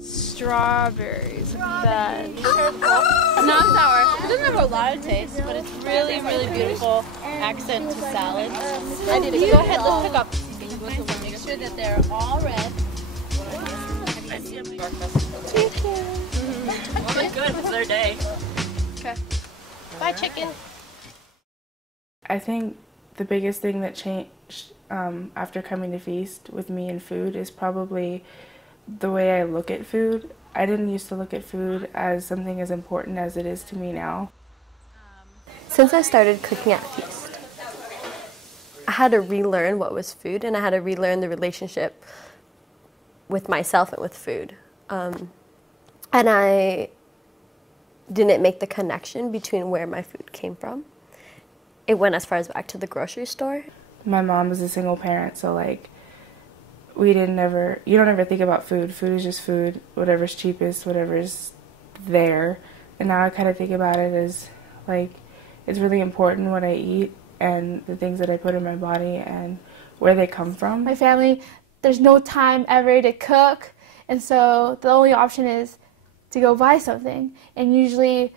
Strawberries. Bad. Not sour. It doesn't have a lot of taste, but it's really, really beautiful accent to salads. I did it. Go ahead, let's pick up. Make sure that they're all red. Chicken. Oh my god, it's their day. Okay. Bye, chicken. I think the biggest thing that changed after coming to FEEST with me and food is probably the way I look at food. I didn't used to look at food as something as important as it is to me now. Since I started cooking at FEEST, I had to relearn what was food, and I had to relearn the relationship with myself and with food. And I didn't make the connection between where my food came from. It went as far as back to the grocery store. My mom is a single parent, so like you don't ever think about food. Food is just food, whatever's cheapest, whatever's there. And now I kind of think about it as like it's really important what I eat and the things that I put in my body and where they come from. My family, there's no time ever to cook, and so the only option is to go buy something, and usually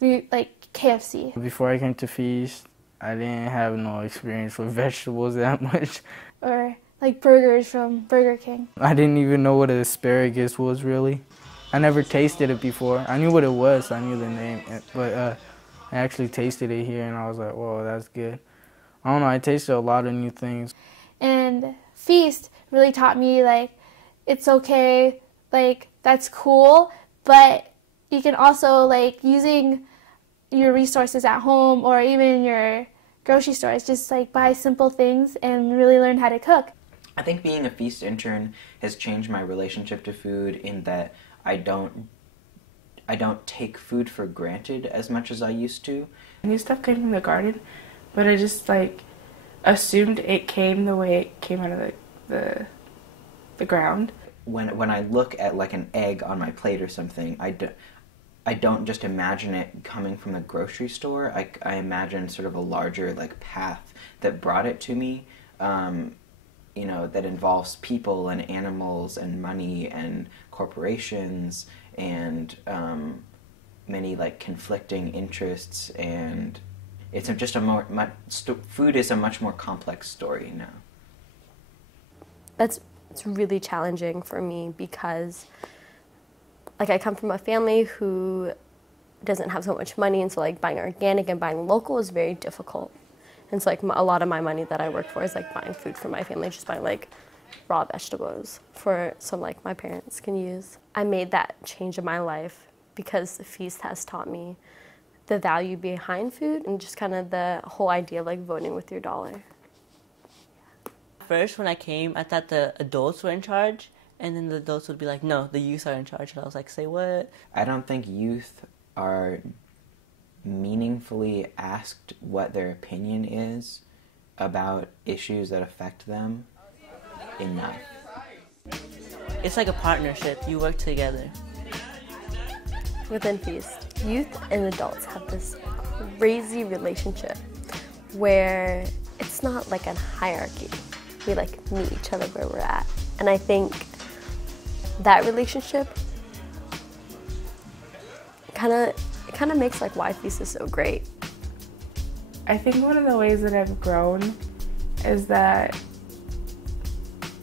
we like KFC. Before I came to FEEST, I didn't have no experience with vegetables that much. Or like burgers from Burger King. I didn't even know what an asparagus was really. I never tasted it before. I knew what it was, I knew the name, but I actually tasted it here and I was like, whoa, that's good. I don't know, I tasted a lot of new things. And FEEST really taught me like it's okay, like that's cool, but you can also like using your resources at home or even your grocery stores, just like buy simple things and really learn how to cook. I think being a FEEST intern has changed my relationship to food in that I don't take food for granted as much as I used to. New stuff came from the garden, but I just like assumed it came the way it came out of the ground. When I look at like an egg on my plate or something, I don't just imagine it coming from the grocery store. I imagine sort of a larger like path that brought it to me, you know, that involves people and animals and money and corporations and many like conflicting interests, and it's just food is a much more complex story now. It's really challenging for me because like I come from a family who doesn't have so much money, and so like buying organic and buying local is very difficult. And so like a lot of my money that I work for is like buying food for my family, just buying like raw vegetables for some like my parents can use. I made that change in my life because FEEST has taught me the value behind food and just kind of the whole idea of like voting with your dollar. First, when I came, I thought the adults were in charge, and then the adults would be like, no, the youth are in charge. And I was like, say what? I don't think youth are meaningfully asked what their opinion is about issues that affect them enough. It's like a partnership. You work together. Within FEEST, youth and adults have this crazy relationship where it's not like a hierarchy. We like meet each other where we're at. And I think that relationship kind of makes like why FEEST is so great. I think one of the ways that I've grown is that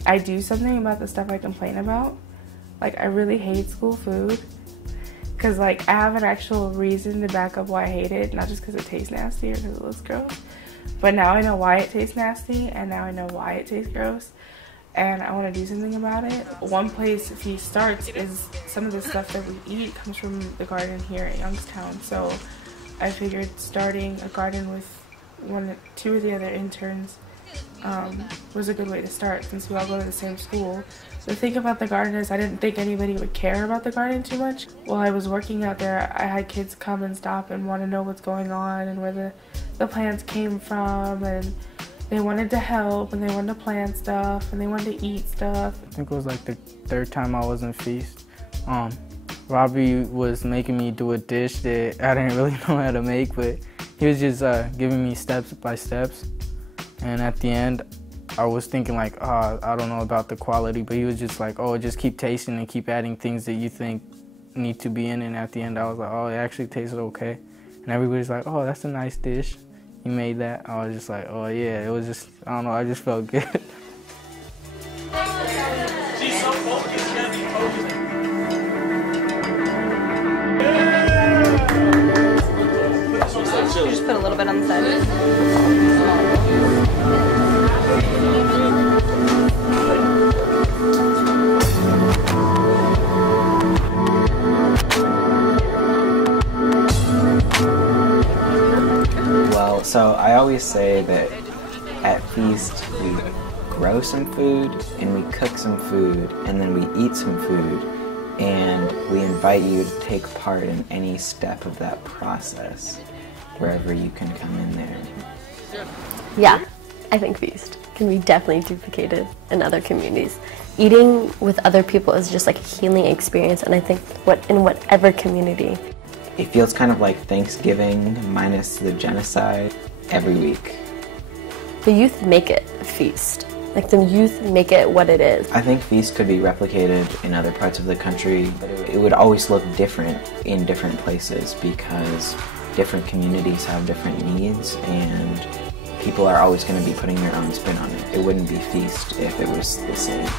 I do something about the stuff I complain about. Like I really hate school food because like I have an actual reason to back up why I hate it, not just because it tastes nasty or because it looks gross. But now I know why it tastes nasty, and now I know why it tastes gross, and I want to do something about it. One place FEEST starts is some of the stuff that we eat comes from the garden here at Youngstown. So I figured starting a garden with two of the other interns was a good way to start since we all go to the same school. The thing about the garden is I didn't think anybody would care about the garden too much. While I was working out there, I had kids come and stop and want to know what's going on and where the plants came from, and they wanted to help and they wanted to plant stuff and they wanted to eat stuff. I think it was like the third time I was in FEEST. Robbie was making me do a dish that I didn't really know how to make, but he was just giving me steps by steps. And at the end, I was thinking like, oh, I don't know about the quality, but he was just like, oh, just keep tasting and keep adding things that you think need to be in, and at the end I was like, oh, it actually tasted okay. And everybody's like, oh, that's a nice dish. You made that. I was just like, oh yeah, it was just, I don't know, I just felt good. She's so focused, can't be focused. Just put a little bit on the side. Well, so I always say that at FEEST we grow some food and we cook some food and then we eat some food, and we invite you to take part in any step of that process wherever you can come in there. Yeah, I think FEAST can be definitely duplicated in other communities. Eating with other people is just like a healing experience, and I think in whatever community. It feels kind of like Thanksgiving minus the genocide every week. The youth make it a feast. Like the youth make it what it is. I think FEEST could be replicated in other parts of the country, but it would always look different in different places because different communities have different needs, and people are always going to be putting their own spin on it. It wouldn't be FEEST if it was the same.